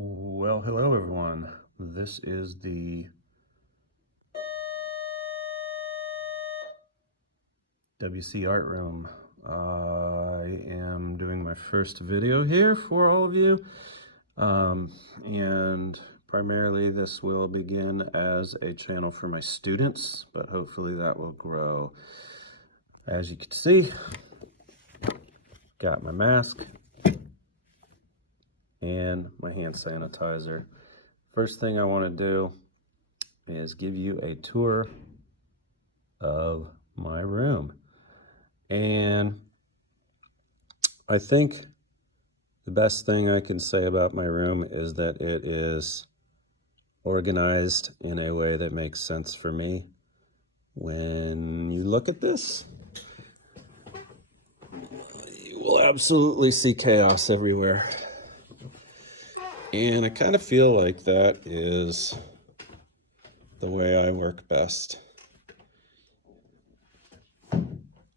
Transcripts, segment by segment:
Well, hello everyone. This is the WC Art Room. I am doing my first video here for all of you. And primarily this will begin as a channel for my students, but hopefully that will grow. As you can see, got my mask and my hand sanitizer. First thing I want to do is give you a tour of my room. And I think the best thing I can say about my room is that it is organized in a way that makes sense for me. When you look at this, you will absolutely see chaos everywhere. And I kind of feel like that is the way I work best.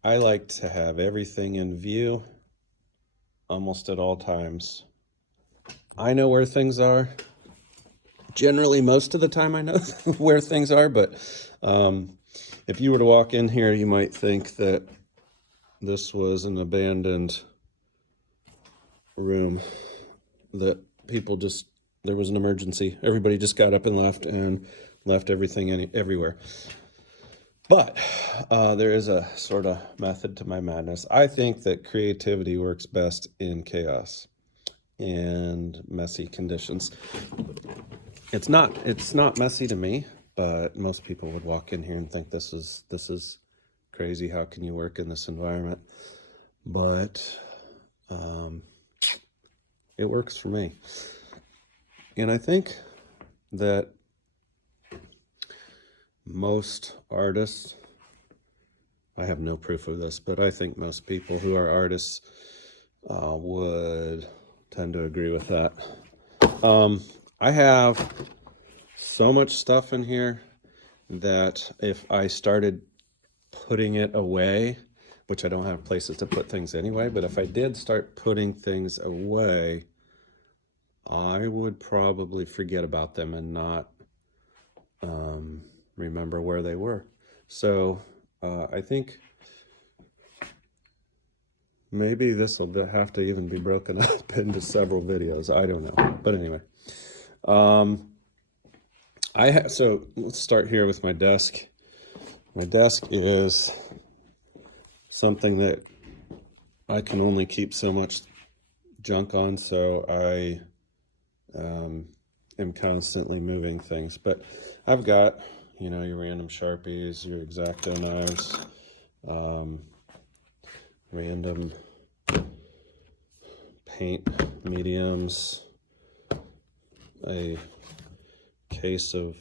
I like to have everything in view almost at all times. I know where things are. Generally, most of the time I know where things are, but if you were to walk in here, you might think that this was an abandoned room, that people just, there was an emergency. Everybody just got up and left everything everywhere. But there is a sort of method to my madness. I think that creativity works best in chaos and messy conditions. It's not messy to me, but most people would walk in here and think this is crazy. How can you work in this environment? But it works for me. And I think that most artists, I have no proof of this, but I think most people who are artists would tend to agree with that. I have so much stuff in here that if I started putting it away, which I don't have places to put things anyway, but if I did start putting things away, I would probably forget about them and not remember where they were. So I think maybe this will have to even be broken up into several videos. I don't know. But anyway, so let's start here with my desk. My desk is something that I can only keep so much junk on, so I am constantly moving things. But I've got, you know, your random Sharpies, your X-Acto knives, random paint mediums, a case of,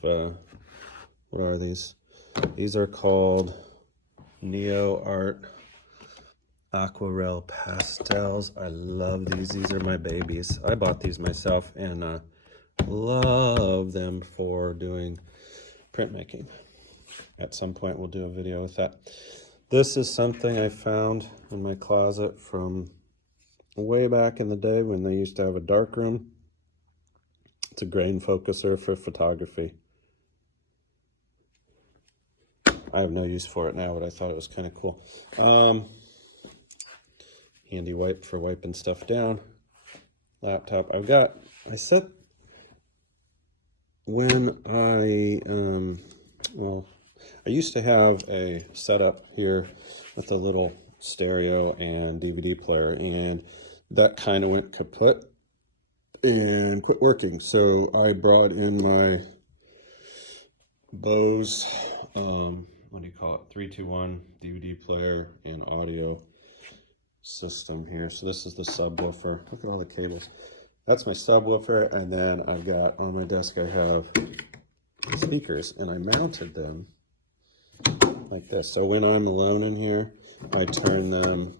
what are these? These are called Neo Art Aquarelle Pastels. I love these. These are my babies. I bought these myself and love them for doing printmaking. At some point we'll do a video with that. This is something I found in my closet from way back in the day when they used to have a dark room. It's a grain focuser for photography. I have no use for it now, but I thought it was kind of cool. Handy wipe for wiping stuff down. Laptop. I set, when I used to have a setup here with a little stereo and DVD player, and that kind of went kaput and quit working. So I brought in my Bose, what do you call it, 321 DVD player and audio system here. So this is the subwoofer. Look at all the cables. That's my subwoofer, and then I've got on my desk I have speakers, and I mounted them like this. So when I'm alone in here, I turn them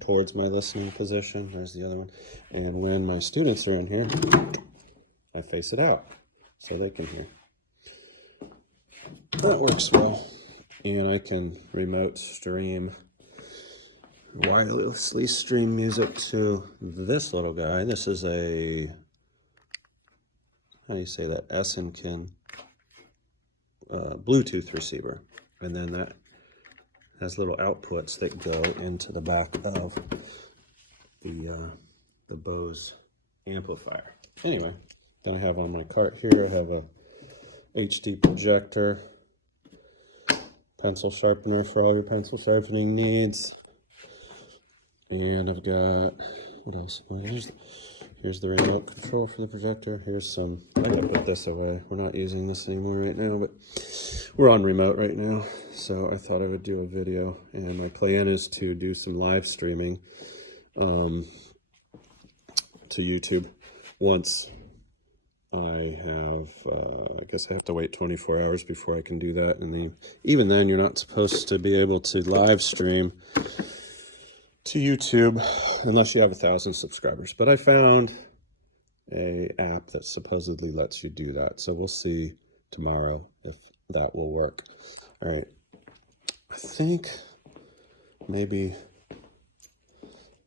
towards my listening position. There's the other one. And when my students are in here, I face it out so they can hear. That works well. And I can remote stream, wirelessly stream music to this little guy. This is a how do you say that, Essenkin Bluetooth receiver. And then that has little outputs that go into the back of the Bose amplifier. Anyway, then I have on my cart here, I have a HD projector, pencil sharpener for all your pencil sharpening needs. And I've got, what else? Here's the remote control for the projector. Here's some, I'm gonna put this away. We're not using this anymore right now, but we're on remote right now. So I thought I would do a video, and my plan is to do some live streaming to YouTube once I have, I guess I have to wait 24 hours before I can do that. And even then, you're not supposed to be able to live stream to YouTube unless you have 1,000 subscribers. But I found a app that supposedly lets you do that. So we'll see tomorrow if that will work. All right. I think maybe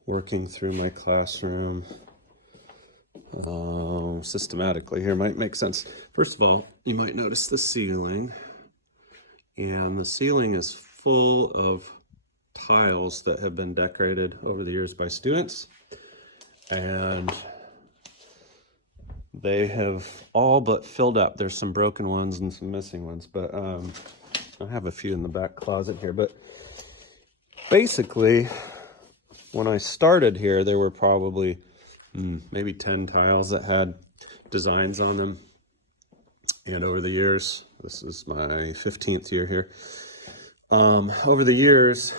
working through my classroom systematically here might make sense. First of all, you might notice the ceiling, and the ceiling is full of tiles that have been decorated over the years by students, and they have all but filled up. There's some broken ones and some missing ones, but I have a few in the back closet here. But basically, when I started here, there were probably maybe 10 tiles that had designs on them. And over the years, this is my 15th year here, over the years,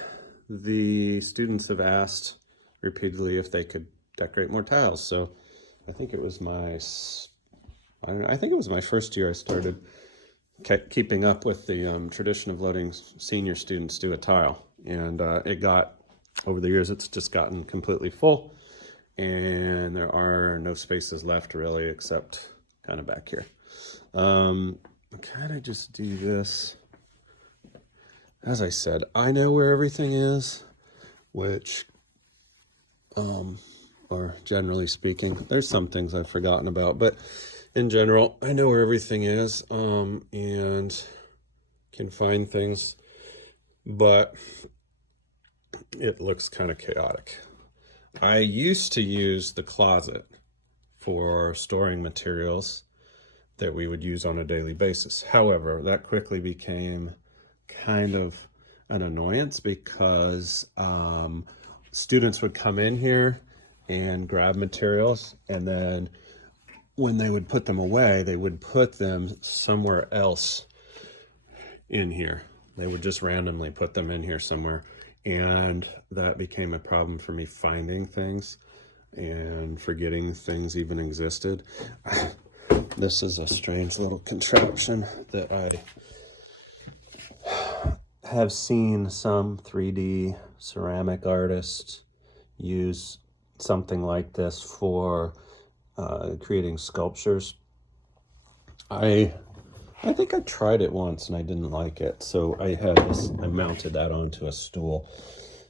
the students have asked repeatedly if they could decorate more tiles. So I think it was my first year I started keeping up with the tradition of letting senior students do a tile. And over the years, it's just gotten completely full. And there are no spaces left really, except kind of back here. Can I just do this? As I said, I know where everything is, which, or generally speaking, there's some things I've forgotten about, but in general, I know where everything is, and can find things, but it looks kind of chaotic. I used to use the closet for storing materials that we would use on a daily basis. However, that quickly became kind of an annoyance because students would come in here and grab materials, and then when they would put them away, they would put them somewhere else in here. They would just randomly put them in here somewhere, and that became a problem for me finding things and forgetting things even existed. This is a strange little contraption that I have seen some 3D ceramic artists use something like this for creating sculptures. I think I tried it once and I didn't like it, so I mounted that onto a stool.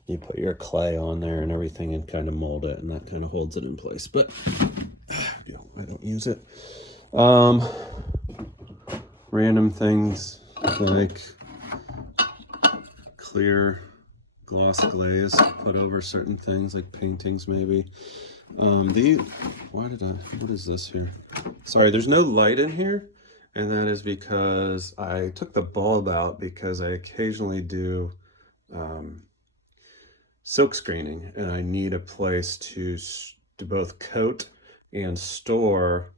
You put your clay on there and everything and kind of mold it, and that kind of holds it in place, but I don't use it. Random things like clear gloss glaze put over certain things like paintings maybe. What is this here? Sorry, there's no light in here, and that is because I took the bulb out because I occasionally do silk screening, and I need a place to both coat and store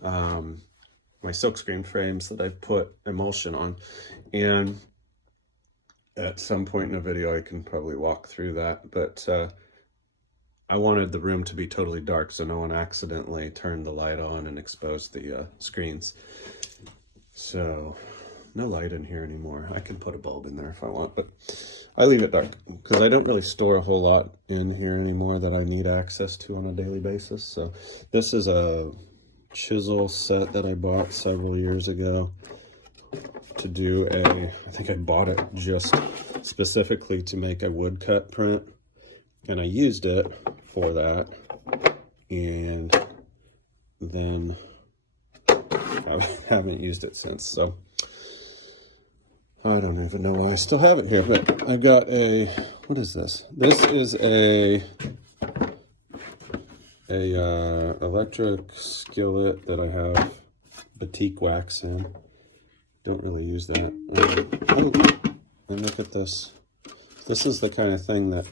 my silkscreen frames that I've put emulsion on. And at some point in a video I can probably walk through that, but I wanted the room to be totally dark so no one accidentally turned the light on and exposed the screens. So no light in here anymore. I can put a bulb in there if I want, but I leave it dark because I don't really store a whole lot in here anymore that I need access to on a daily basis. So this is a chisel set that I bought several years ago to do I think I bought it just specifically to make a woodcut print, and I used it for that, and then haven't used it since. So I don't even know why I still have it here, but I got a, what is this? This is a electric skillet that I have batik wax in. Don't really use that. Oh, and look at this. This is the kind of thing that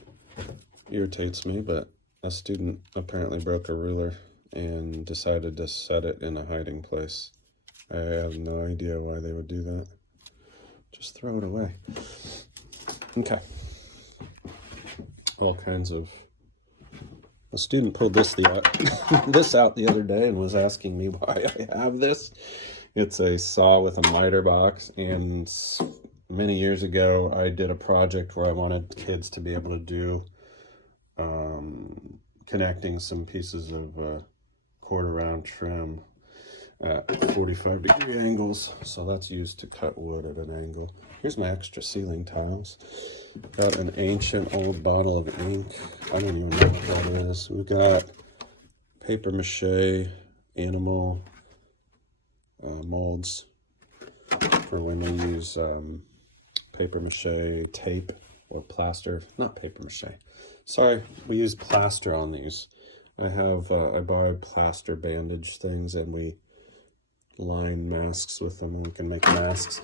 irritates me, but a student apparently broke a ruler and decided to set it in a hiding place. I have no idea why they would do that. Just throw it away. Okay. All kinds of... A student pulled this out the other day and was asking me why I have this. It's a saw with a miter box, and many years ago I did a project where I wanted kids to be able to do connecting some pieces of quarter round trim at 45-degree angles. So that's used to cut wood at an angle. Here's my extra ceiling tiles. Got an ancient old bottle of ink. I don't even know what that is. We got paper mache animal molds for when we use paper mache tape or plaster. Not paper mache. Sorry, we use plaster on these. I buy plaster bandage things, and we line masks with them, and we can make masks.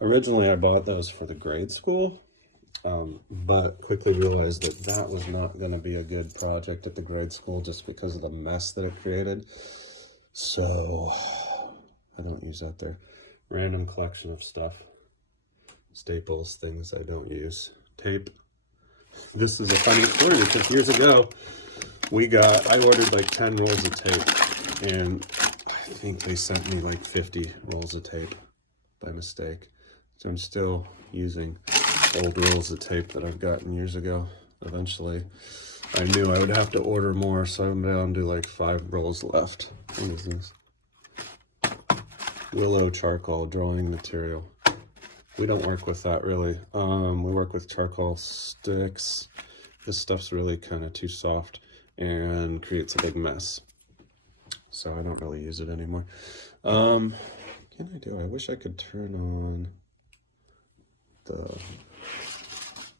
Originally, I bought those for the grade school, but quickly realized that that was not going to be a good project at the grade school just because of the mess that it created. So I don't use that there. Random collection of stuff. Staples, things I don't use. Tape. This is a funny story because years ago, I ordered like 10 rolls of tape, and I think they sent me like 50 rolls of tape by mistake. So I'm still using old rolls of tape that I've gotten years ago. Eventually, I knew I would have to order more, so I'm down to like 5 rolls left. What is this? Willow charcoal drawing material. We don't work with that really. We work with charcoal sticks. This stuff's really kind of too soft and creates a big mess. So I don't really use it anymore. What can I do? I wish I could turn on the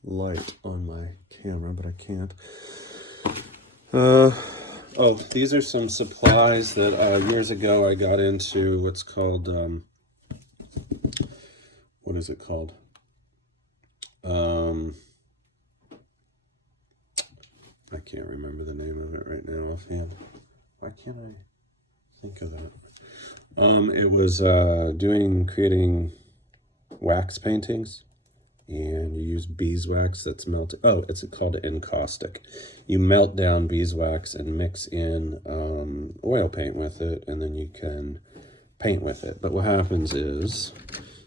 light on my camera, but I can't. Oh, these are some supplies that years ago I got into what's called, what is it called? I can't remember the name of it right now offhand. Why can't I think of that? It was creating wax paintings, and you use beeswax that's melted. Oh, it's called encaustic. You melt down beeswax and mix in oil paint with it, and then you can paint with it. But what happens is,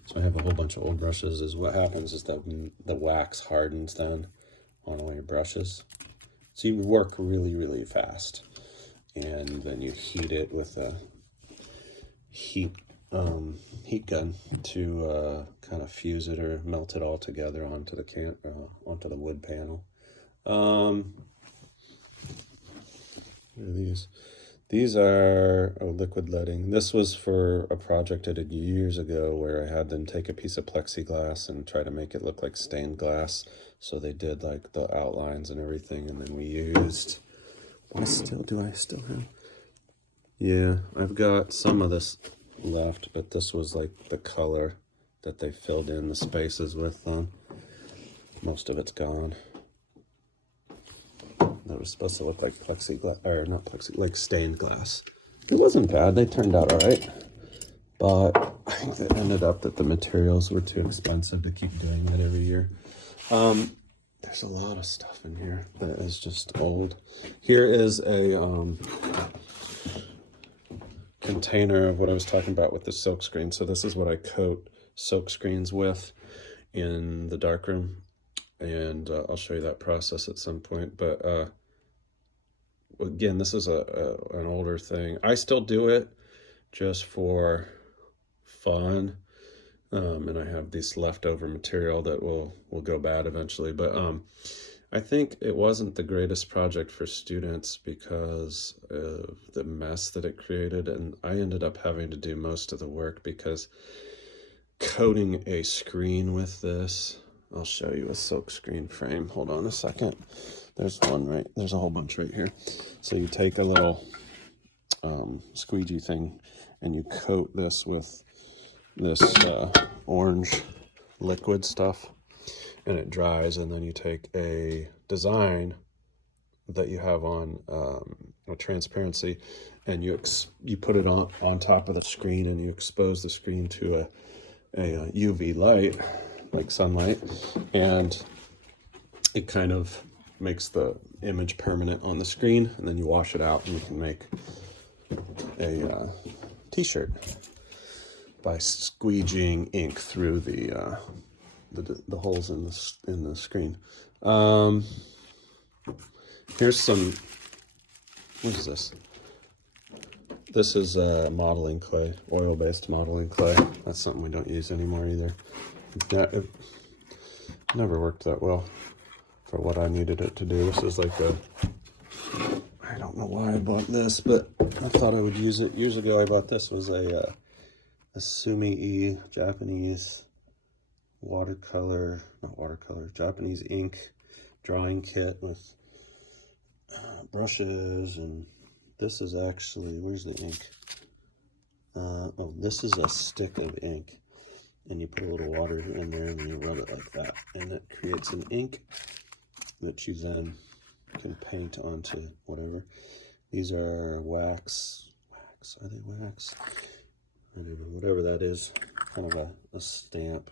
so I have a whole bunch of old brushes, is what happens is that the wax hardens then on all your brushes. So you work really, really fast, and then you heat it with a heat gun to kind of fuse it or melt it all together onto the wood panel. What are these? These are liquid leading. This was for a project I did years ago where I had them take a piece of plexiglass and try to make it look like stained glass. So they did like the outlines and everything, and then we used, do I still have? Yeah, I've got some of this left, but this was like the color that they filled in the spaces with. Most of it's gone. That was supposed to look like plexiglass, or not plexiglass, like stained glass. It wasn't bad. They turned out all right, but I think it ended up that the materials were too expensive to keep doing that every year. There's a lot of stuff in here that is just old. Here is a container of what I was talking about with the silk screen. So this is what I coat silk screens with in the darkroom, and I'll show you that process at some point. But again, this is an older thing. I still do it just for fun, and I have this leftover material that will go bad eventually. But I think it wasn't the greatest project for students because of the mess that it created, and I ended up having to do most of the work because coating a screen with this, I'll show you a silk screen frame. Hold on a second. There's a whole bunch right here. So you take a little squeegee thing and you coat this with this orange liquid stuff, and it dries, and then you take a design that you have on a transparency, and you put it on top of the screen, and you expose the screen to a UV light, like sunlight, and it kind of makes the image permanent on the screen, and then you wash it out and you can make a t-shirt by squeegeeing ink through the holes in the screen. Here's some, what is this? This is modeling clay, oil-based modeling clay. That's something we don't use anymore either. It never worked that well for what I needed it to do. This is like I don't know why I bought this, but I thought I would use it. Years ago I bought this. It was a Sumi-E Japanese Japanese ink drawing kit with brushes, and this is actually, where's the ink? Oh, this is a stick of ink, and you put a little water in there and you rub it like that, and it creates an ink that you then can paint onto whatever. These are wax, are they wax? I don't know, whatever that is, kind of a stamp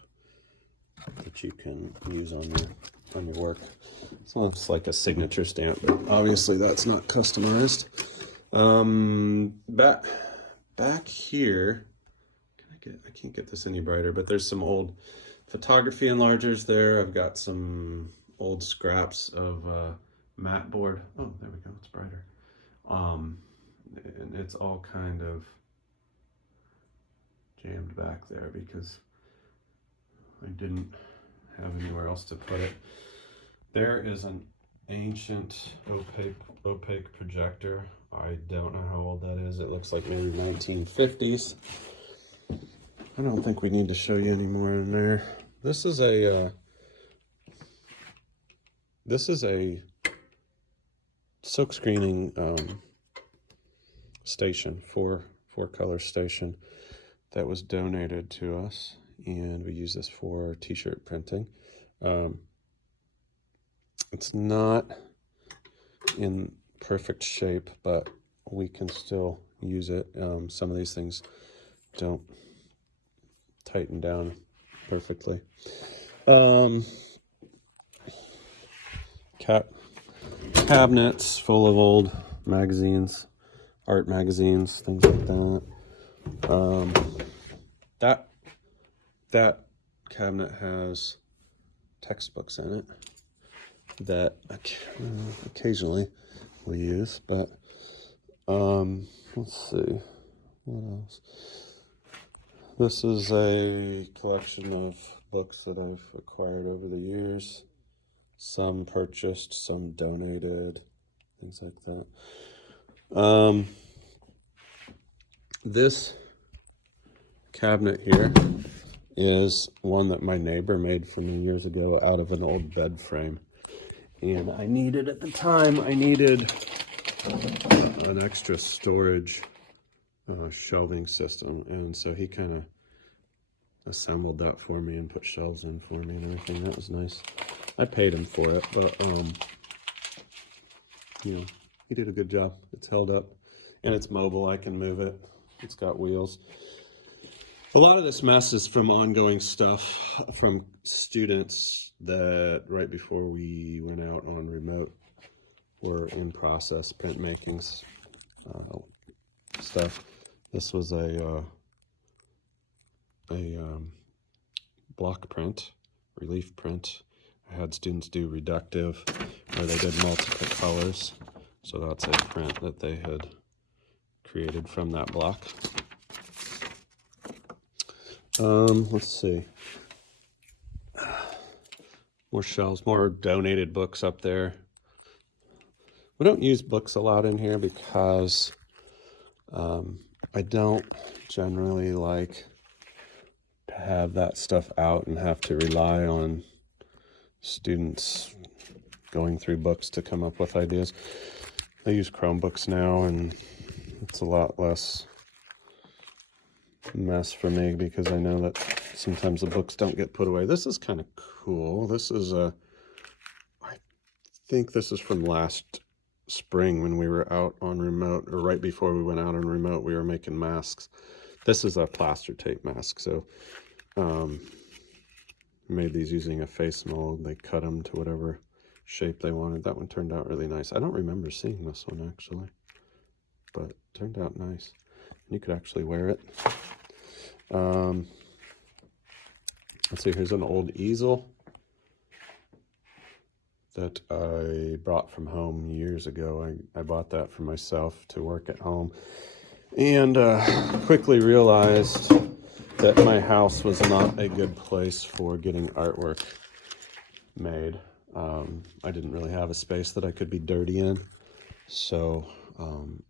that you can use on your work. It looks like a signature stamp, but obviously that's not customized. Back here, I can't get this any brighter, but there's some old photography enlargers there. I've got some old scraps of mat board. Oh, there we go, it's brighter. And it's all kind of jammed back there because I didn't have anywhere else to put it. There is an ancient opaque projector. I don't know how old that is. It looks like maybe 1950s. I don't think we need to show you any more in there. This is a silk screening station, four color station that was donated to us, and we use this for t-shirt printing. It's not in perfect shape, but we can still use it. Some of these things don't tighten down perfectly. Cabinets full of old magazines, art magazines, things like that. That cabinet has textbooks in it that occasionally we use, but let's see, what else? This is a collection of books that I've acquired over the years. Some purchased, some donated, things like that. This cabinet here is one that my neighbor made for me years ago out of an old bed frame. And I needed, at the time, I needed an extra storage shelving system. And so he kind of assembled that for me and put shelves in for me and everything. That was nice. I paid him for it, but you know, he did a good job. It's held up and it's mobile. I can move it. It's got wheels. A lot of this mess is from ongoing stuff from students that right before we went out on remote were in process printmaking stuff. This was a block print, relief print. I had students do reductive where they did multiple colors. So that's a print that they had created from that block. Let's see. more shelves, more donated books up there. We don't use books a lot in here because I don't generally like to have that stuff out and have to rely on students going through books to come up with ideas. I use Chromebooks now, and it's a lot less mess for me because I know that sometimes the books don't get put away. This is kind of cool. This is I think this is from last spring when we were out on remote, or right before we went out on remote, we were making masks. This is a plaster tape mask. So made these using a face mold. They cut them to whatever shape they wanted. That one turned out really nice. I don't remember seeing this one actually, but it turned out nice. You could actually wear it. Let's see, here's an old easel that I brought from home years ago. I bought that for myself to work at home, and quickly realized that my house was not a good place for getting artwork made. I didn't really have a space that I could be dirty in, so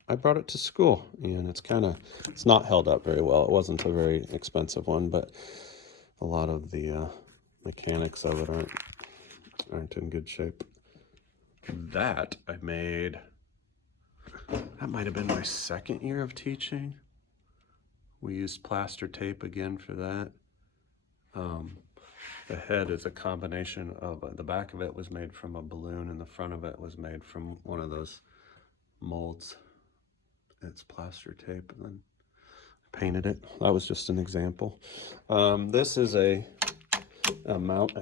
I brought it to school, and it's not held up very well. It wasn't a very expensive one, but a lot of the mechanics of it aren't in good shape. That I made, that might have been my second year of teaching. We used plaster tape again for that. The head is a combination of, the back of it was made from a balloon, and the front of it was made from one of those molds. It's plaster tape, and then I painted it. That was just an example. This is a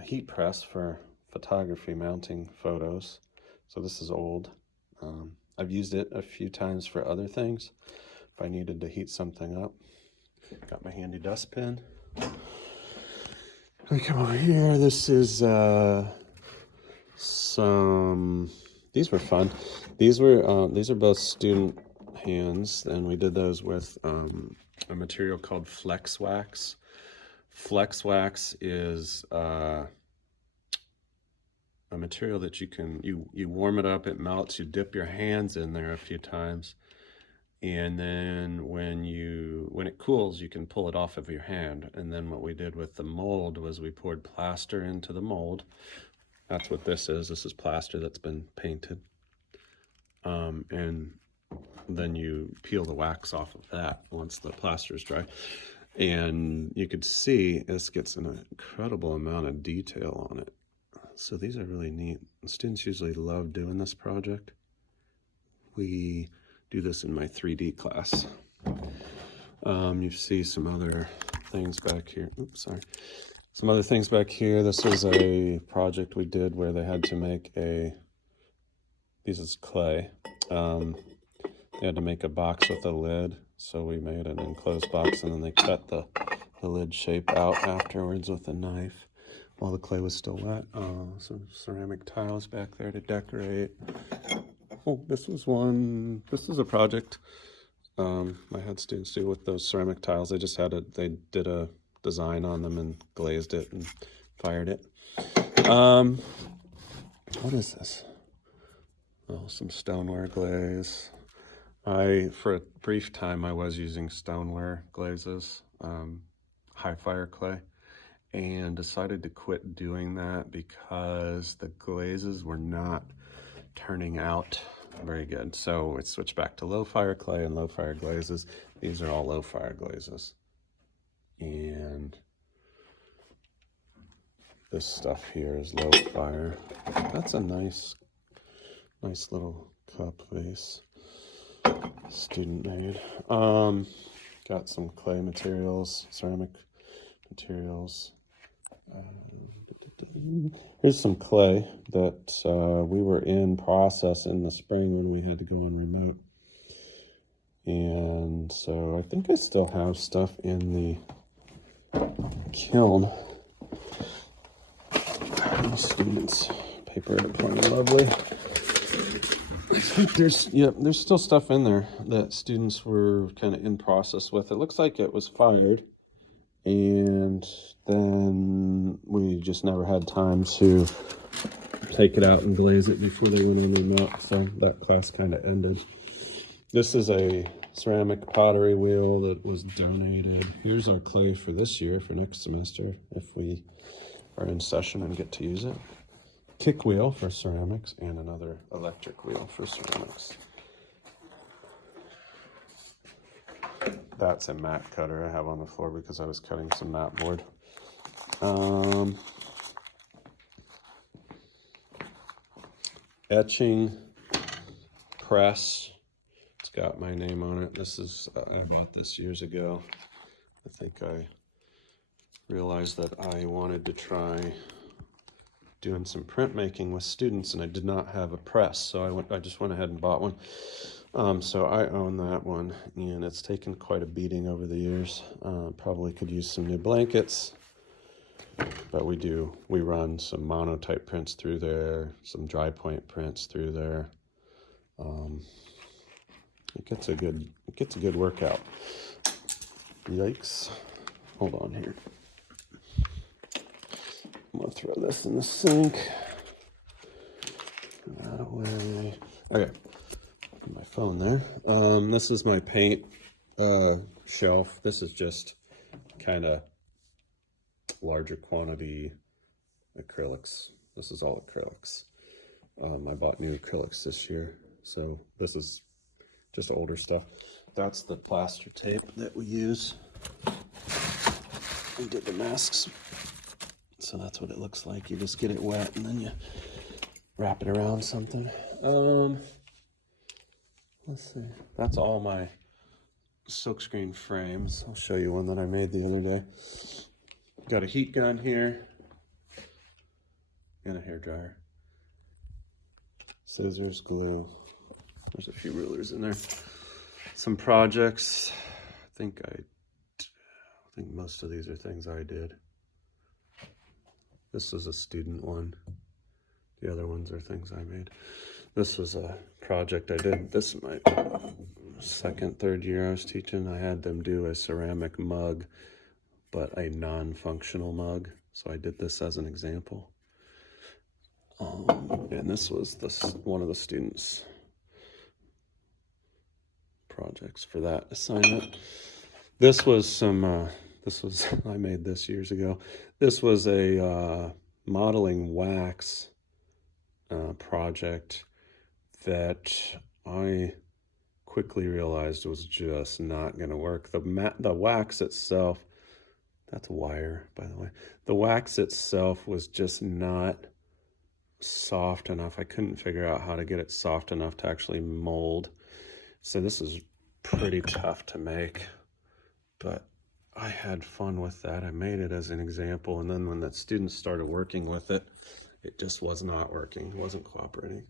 heat press for photography, mounting photos. So this is old. I've used it a few times for other things if I needed to heat something up. Got my handy dustpan. Let me come over here. This is these were fun. These are both student hands, and we did those with a material called Flex Wax. Flex Wax is a material that you warm it up, it melts, you dip your hands in there a few times, and then when it cools, you can pull it off of your hand. And then what we did with the mold was we poured plaster into the mold. That's what this is. This is plaster that's been painted. And then you peel the wax off of that once the plaster is dry. And you could see this gets an incredible amount of detail on it. So these are really neat. The students usually love doing this project. We do this in my 3D class. You see some other things back here. Oops, sorry. Some other things back here. This is a project we did where they had to make this is clay. They had to make a box with a lid. So we made an enclosed box, and then they cut the lid shape out afterwards with a knife while the clay was still wet. Some ceramic tiles back there to decorate. Oh, this is a project I had students do with those ceramic tiles. They did a design on them and glazed it and fired it. What is this? Oh, some stoneware glaze. For a brief time, I was using stoneware glazes, high fire clay, and decided to quit doing that because the glazes were not turning out very good. So it switched back to low fire clay and low fire glazes. These are all low fire glazes. And this stuff here is low fire. That's a nice little cup vase. Student made. Got some clay materials, ceramic materials. Here's some clay that we were in process in the spring when we had to go on remote. And so I think I still have stuff in the kiln. Students' paper airplane, lovely. I think there's still stuff in there that students were kind of in process with. It looks like it was fired, and then we just never had time to take it out and glaze it before they went on their milk, so that class kind of ended. This is a ceramic pottery wheel that was donated. Here's our clay for this year, for next semester, if we are in session and get to use it. Kick wheel for ceramics, and another electric wheel for ceramics. That's a mat cutter I have on the floor because I was cutting some mat board. Etching press. It's got my name on it. This is, I bought this years ago. I think I realized that I wanted to try doing some printmaking with students, and I did not have a press, so I just went ahead and bought one. So I own that one, and it's taken quite a beating over the years. Probably could use some new blankets, but we run some monotype prints through there, some dry point prints through there. It gets a good workout. Yikes. Hold on here. I'm gonna throw this in the sink. That away. Okay. My phone there. This is my paint shelf. This is just kind of larger quantity acrylics. This is all acrylics. I bought new acrylics this year, so this is just older stuff. That's the plaster tape that we use. We did the masks, so that's what it looks like. You just get it wet and then you wrap it around something. Let's see. That's all my silkscreen frames. I'll show you one that I made the other day. Got a heat gun here and a hairdryer. Scissors, glue. There's a few rulers in there. Some projects. I think most of these are things I did. This is a student one. The other ones are things I made. This was a project I did. This is my second, third year I was teaching. I had them do a ceramic mug, but a non-functional mug. So I did this as an example. And this was one of the students' projects for that assignment. This was I made this years ago. This was a modeling wax project that I quickly realized was just not going to work. The wax itself, that's wire, by the way. The wax itself was just not soft enough. I couldn't figure out how to get it soft enough to actually mold. So this is pretty tough to make, but I had fun with that. I made it as an example, and then when the students started working with it, it just was not working. It wasn't cooperating.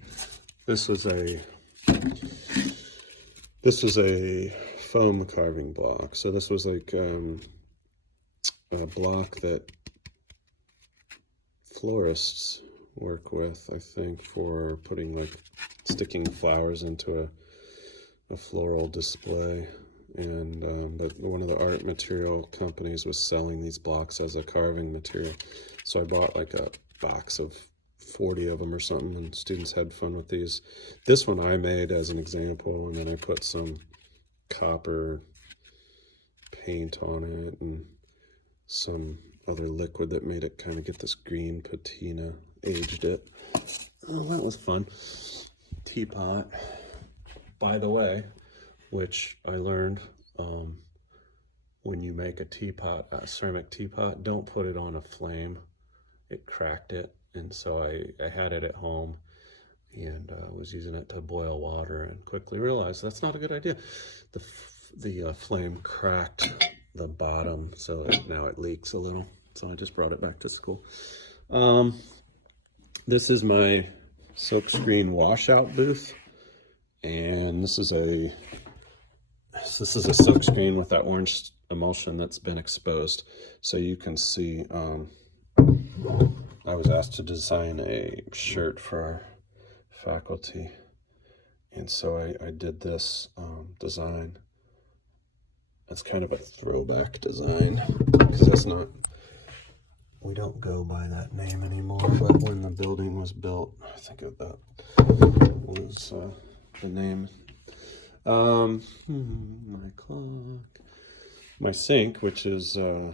This was a foam carving block. So this was like a block that florists work with, I think, for putting sticking flowers into a floral display. And one of the art material companies was selling these blocks as a carving material. So I bought like a box of 40 of them or something, and students had fun with these. This one I made as an example, and then I put some copper paint on it and some other liquid that made it kind of get this green patina, aged it. Oh, that was fun. Teapot, by the way, which I learned when you make a teapot, a ceramic teapot, don't put it on a flame. It cracked it, and so I had it at home and was using it to boil water, and quickly realized that's not a good idea. The flame cracked the bottom, so now it leaks a little. So I just brought it back to school. This is my silkscreen washout booth, and this is a silkscreen with that orange emulsion that's been exposed. So you can see, I was asked to design a shirt for our faculty, and so I did this design That's kind of a throwback design, because that's not, we don't go by that name anymore, but when the building was built, I think that was the name. My clock. My sink, which is a,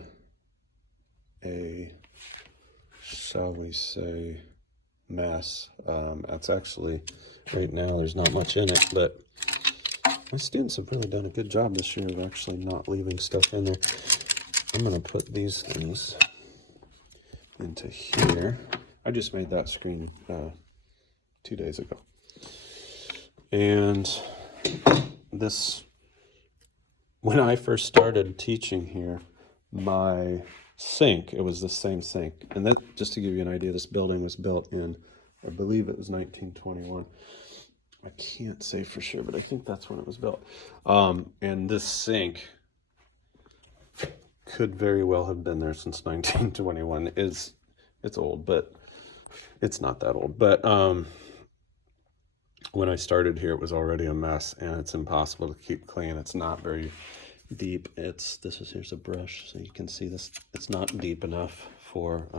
shall we say, mess. It's actually, right now there's not much in it, but my students have really done a good job this year of actually not leaving stuff in there. I'm gonna put these things into here. I just made that screen 2 days ago. And this, when I first started teaching here, my sink, it was the same sink. And that, just to give you an idea, this building was built in, I believe it was 1921. I can't say for sure, but I think that's when it was built. And this sink could very well have been there since 1921. It's old, but it's not that old. But when I started here, it was already a mess, and it's impossible to keep clean. It's not very deep. Here's a brush, so you can see this. It's not deep enough for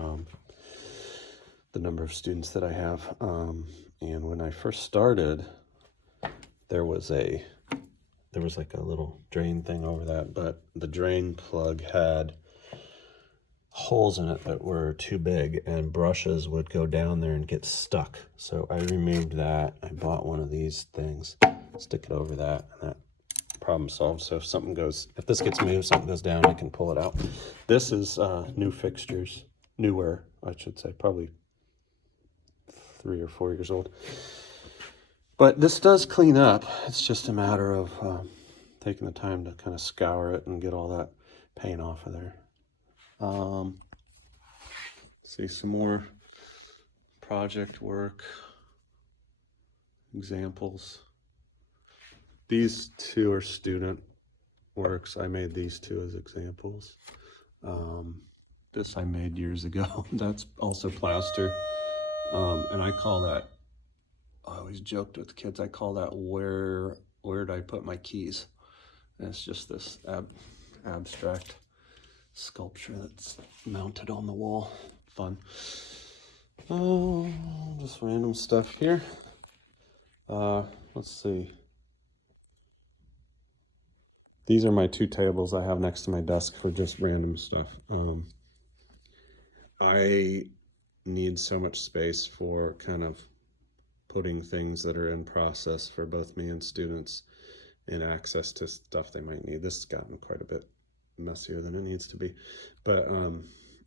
the number of students that I have. And when I first started, there was like a little drain thing over that, but the drain plug had holes in it that were too big, and brushes would go down there and get stuck. So I removed that. I bought one of these things, stick it over that, and that problem solved. So if this gets moved, something goes down, I can pull it out. This is new fixtures, newer, I should say, probably 3 or 4 years old. But this does clean up. It's just a matter of taking the time to kind of scour it and get all that paint off of there. See some more project work examples. These two are student works. I made these two as examples. This I made years ago. That's also plaster. And I call that, I always joked with the kids, I call that where did I put my keys? And it's just this abstract sculpture that's mounted on the wall. Fun. Oh, just random stuff here. Let's see. These are my 2 tables I have next to my desk for just random stuff. I need so much space for kind of putting things that are in process for both me and students, and access to stuff they might need. This has gotten quite a bit messier than it needs to be, but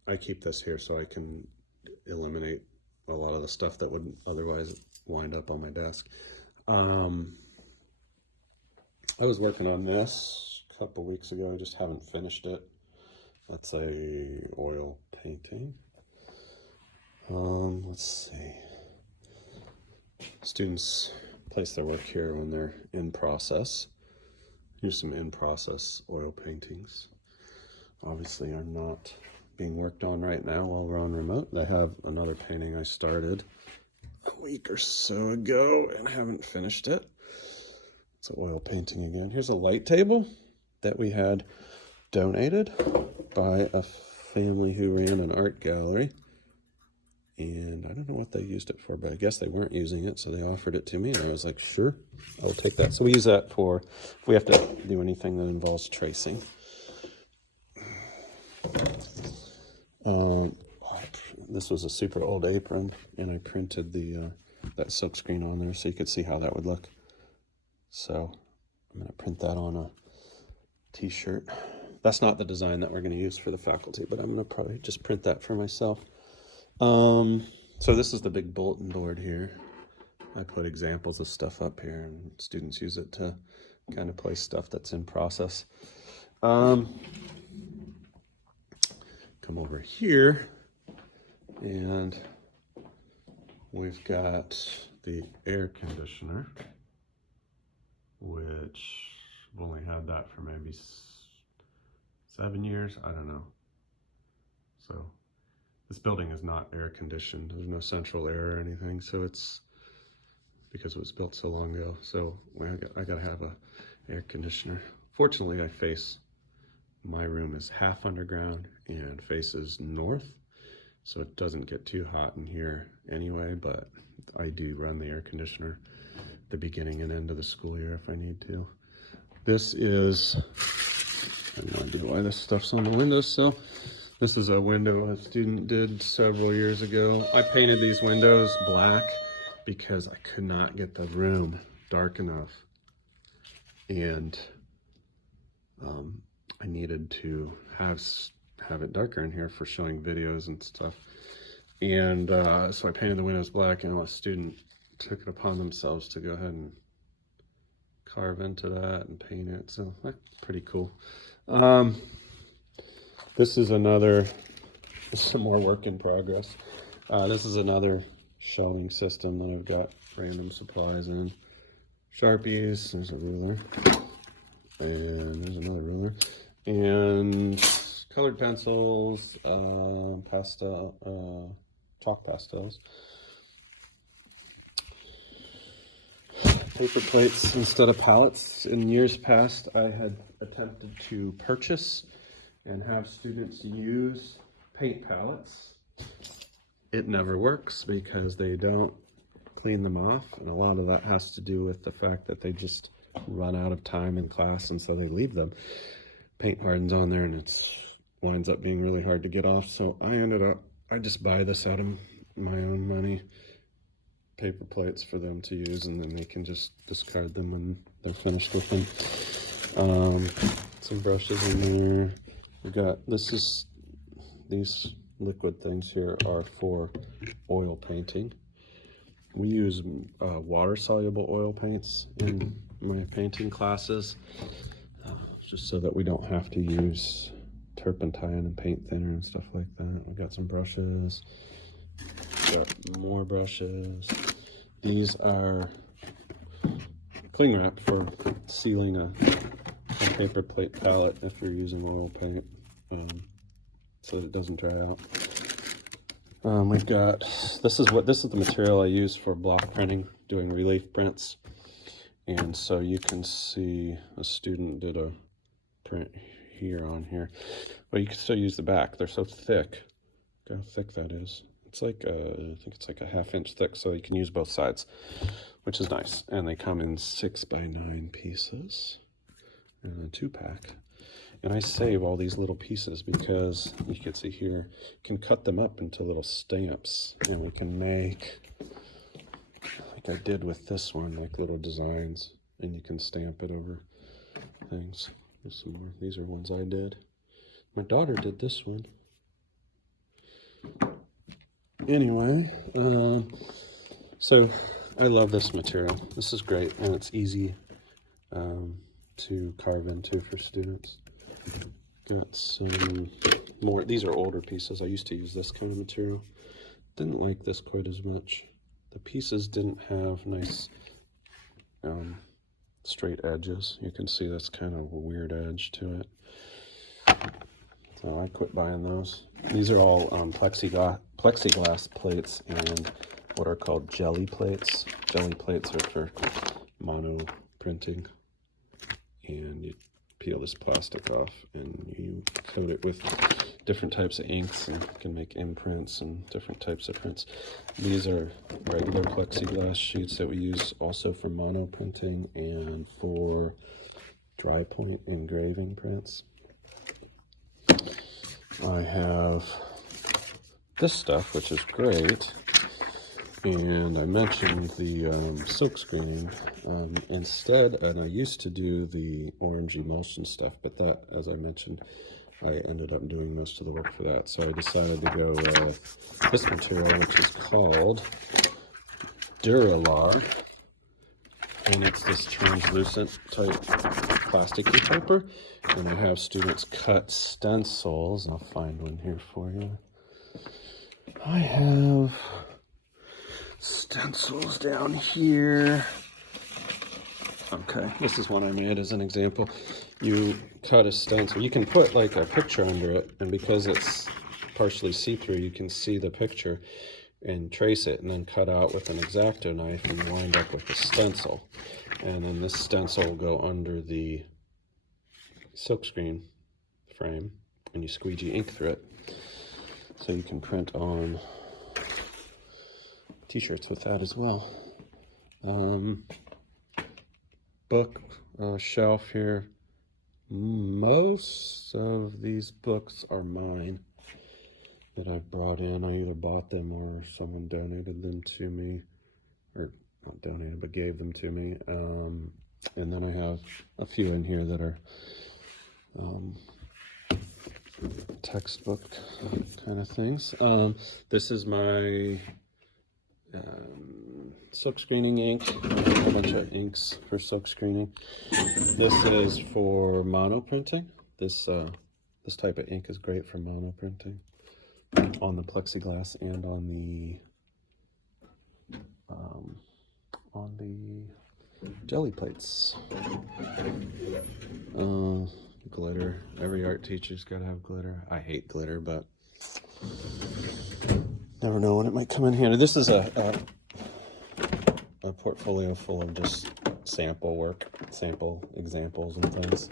I keep this here so I can eliminate a lot of the stuff that would otherwise wind up on my desk. I was working on this a couple weeks ago. I just haven't finished it. That's a oil painting. Let's see. Students place their work here when they're in process. Here's some in-process oil paintings. Obviously are not being worked on right now while we're on remote. I have another painting I started a week or so ago and haven't finished it. It's an oil painting again. Here's a light table that we had donated by a family who ran an art gallery. And I don't know what they used it for, but I guess they weren't using it, so they offered it to me, and I was like, sure, I'll take that. So we use that for if we have to do anything that involves tracing. This was a super old apron, and I printed that silkscreen on there so you could see how that would look. So I'm going to print that on a t-shirt. That's not the design that we're going to use for the faculty, but I'm going to probably just print that for myself. So this is the big bulletin board here. I put examples of stuff up here, and students use it to kind of place stuff that's in process. Come over here, and we've got the air conditioner, which I've only had that for maybe 7 years. I don't know. So this building is not air conditioned. There's no central air or anything. So it's because it was built so long ago. So I gotta have a air conditioner. Fortunately, I face My room is half underground and faces north, so it doesn't get too hot in here anyway, but I do run the air conditioner at the beginning and end of the school year if I need to. This is, I have no idea why this stuff's on the windowsill. This is a window a student did several years ago. I painted these windows black because I could not get the room dark enough. And I needed to have it darker in here for showing videos and stuff. And so I painted the windows black, and a student took it upon themselves to go ahead and carve into that and paint it. So that's pretty cool. This is some more work in progress. This is another shelving system that I've got random supplies in. Sharpies, there's a ruler, and there's another ruler, and colored pencils, chalk pastels, paper plates instead of palettes. In years past, I had attempted to purchase and have students use paint palettes. It never works because they don't clean them off, and a lot of that has to do with the fact that they just run out of time in class, and so they leave them. Paint hardens on there, and it winds up being really hard to get off. So I just buy this out of my own money, paper plates for them to use, and then they can just discard them when they're finished with them. Some brushes in there. We got these liquid things here are for oil painting. We use water-soluble oil paints in my painting classes, just so that we don't have to use turpentine and paint thinner and stuff like that. We've got some brushes, got more brushes. These are cling wrap for sealing a paper plate palette if you're using oil paint, so that it doesn't dry out. We've got, this is the material I use for block printing, doing relief prints. And so you can see a student did a print here on here, but you can still use the back. They're so thick. Look how thick that is. It's like I think it's like a 1/2 inch thick, so you can use both sides, which is nice. And they come in 6x9 pieces and a 2-pack. And I save all these little pieces because you can see here, you can cut them up into little stamps, and we can make, like I did with this one, like little designs, and you can stamp it over things. There's some more. These are ones I did. My daughter did this one. Anyway, so I love this material. This is great, and it's easy to carve into for students. Got some more. These are older pieces. I used to use this kind of material. Didn't like this quite as much. The pieces didn't have nice straight edges. You can see that's kind of a weird edge to it. So I quit buying those. These are all plexiglass plates and what are called jelly plates. Jelly plates are for mono printing, and you peel this plastic off and you coat it with different types of inks and can make imprints and different types of prints. These are regular plexiglass sheets that we use also for mono printing and for dry point engraving prints. I have this stuff, which is great. And I mentioned the silk screening instead, and I used to do the orange emulsion stuff, but that, as I mentioned, I ended up doing most of the work for that. So I decided to go with this material, which is called Duralar, and it's this translucent type plasticky paper. And I have students cut stencils, and I'll find one here for you. I have stencils down here. Okay, this is one I made as an example. You cut a stencil. You can put like a picture under it, and because it's partially see-through, you can see the picture and trace it, and then cut out with an X-Acto knife and wind up with a stencil. And then this stencil will go under the silkscreen frame, and you squeegee ink through it. So you can print on t-shirts with that as well. Book shelf here. Most of these books are mine that I've brought in. I either bought them or someone donated them to me, or not donated, but gave them to me. And then I have a few in here that are textbook kind of things. This is my silk screening ink. A bunch of inks for silk screening. This is for mono printing. This type of ink is great for mono printing on the plexiglass and on the jelly plates. Glitter. Every art teacher's got to have glitter. I hate glitter, but never know when it might come in handy. This is a portfolio full of just sample work, sample examples and things.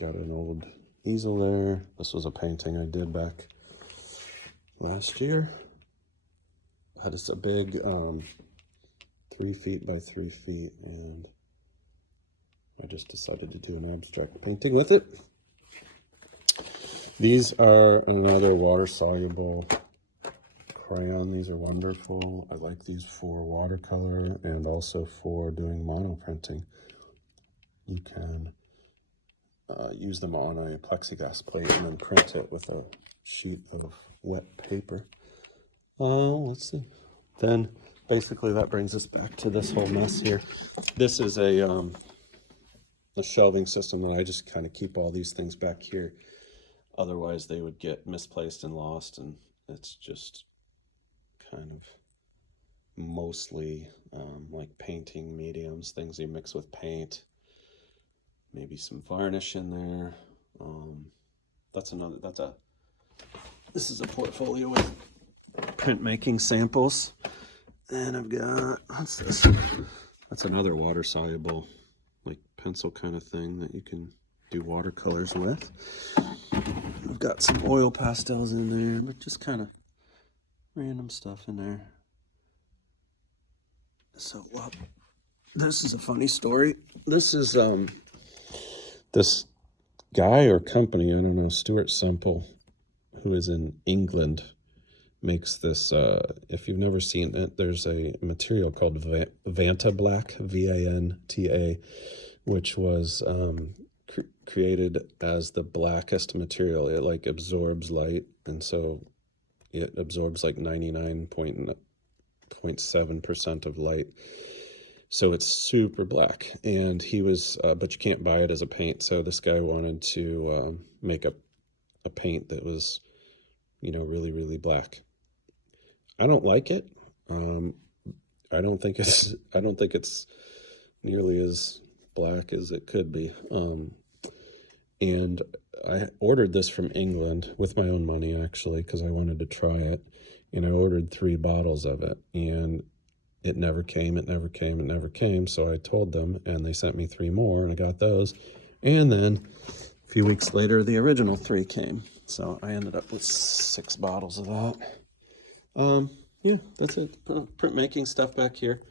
Got an old easel there. This was a painting I did back last year. Had a big 3 feet by 3 feet, and I just decided to do an abstract painting with it. These are another water-soluble crayon. These are wonderful. I like these for watercolor and also for doing mono printing. You can use them on a plexiglass plate and then print it with a sheet of wet paper. Let's see. Then basically that brings us back to this whole mess here. This is a shelving system that I just kind of keep all these things back here. Otherwise they would get misplaced and lost, and it's just kind of mostly like painting mediums, things you mix with paint, maybe some varnish in there. This is a portfolio with printmaking samples. And I've got, what's this? That's another water soluble, like pencil kind of thing that you can do watercolors with. I've got some oil pastels in there, but just kind of random stuff in there. So, well, this is a funny story. This is this guy or company, I don't know, Stuart Semple, who is in England, makes this, if you've never seen it, there's a material called Vanta Black, V-A-N-T-A, which was created as the blackest material. It like absorbs light, and so it absorbs like 99.7% of light. So it's super black, and he was, but you can't buy it as a paint. So this guy wanted to make a paint that was, you know, really, really black. I don't like it. I don't think it's nearly as black as it could be. And I ordered this from England with my own money, actually, because I wanted to try it. And I ordered 3 bottles of it, and it never came. So I told them, and they sent me 3 more, and I got those. And then a few weeks later, the original 3 came. So I ended up with 6 bottles of that. Yeah, that's it. Printmaking stuff back here.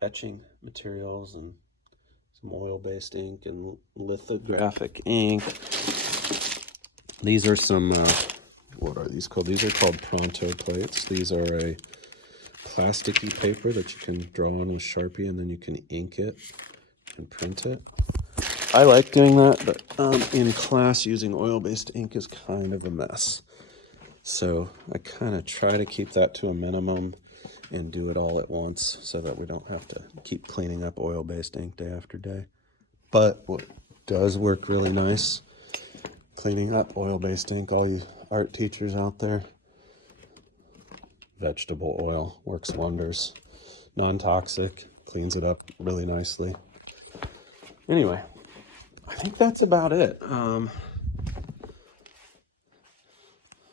Etching materials and some oil-based ink and lithographic ink. These are some, what are these called? These are called Pronto plates. These are a plasticky paper that you can draw on with Sharpie, and then you can ink it and print it. I like doing that, but in class using oil-based ink is kind of a mess. So I kind of try to keep that to a minimum and do it all at once so that we don't have to keep cleaning up oil-based ink day after day. But what does work really nice, cleaning up oil-based ink, all you art teachers out there, vegetable oil works wonders. Non-toxic, cleans it up really nicely. Anyway, I think that's about it.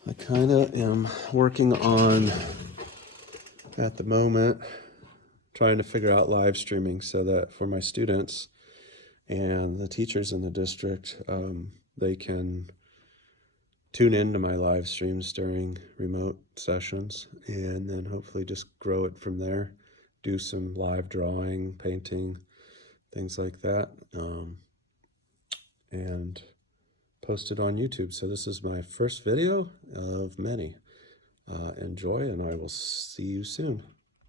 I kind of am working on, at the moment, trying to figure out live streaming so that for my students, And the teachers in the district, they can tune into my live streams during remote sessions, and then hopefully just grow it from there. Do some live drawing, painting, things like that, and post it on YouTube. So this is my first video of many. Enjoy, and I will see you soon.